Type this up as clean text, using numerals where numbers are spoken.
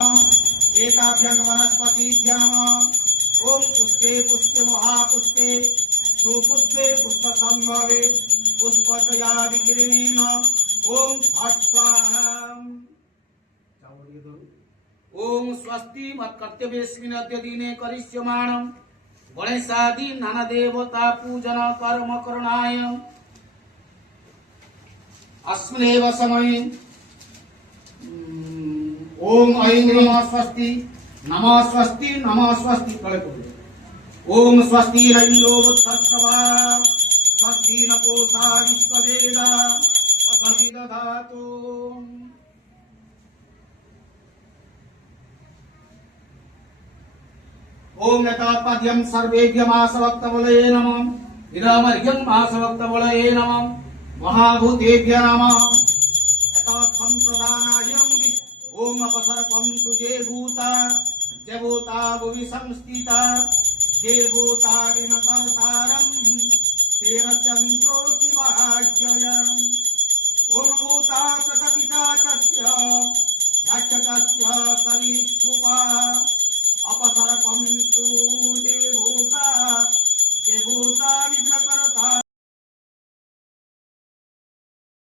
एकाभ्यं वनस्पतिभ्यः नमः। ओम पुष्पे पुष्पे महापुष्पे सुपुष्पे पुष्पसंभवे पुष्पतया विकिरणेन ओम फट् स्वाहा। ओम स्वस्ति मत्कर्तव्येऽस्मिन् अद्य दिने करिष्यमाणं गणेशादि नाना देवता पूजन कर्म करणाय अस्मिन्नेव समये ओम ऐं नमः स्वस्ति नमः स्वस्ति नमः स्वस्ति। ओम स्वस्ति न इन्द्रो वृद्धश्रवा स्वस्ति न पूषा विश्ववेदा स्वस्ति दधातु। ओम यथापद्यं सर्वेभ्यः मासवक्तवलये नमः। इदमर्घ्यं मासवक्तवलये नमः। महाभूतेभ्यः नमः। यथार्थं प्रदानाय ओम अपसर्पं तुजे भूता जभूता भुवि संस्थिता जे भूता विनकं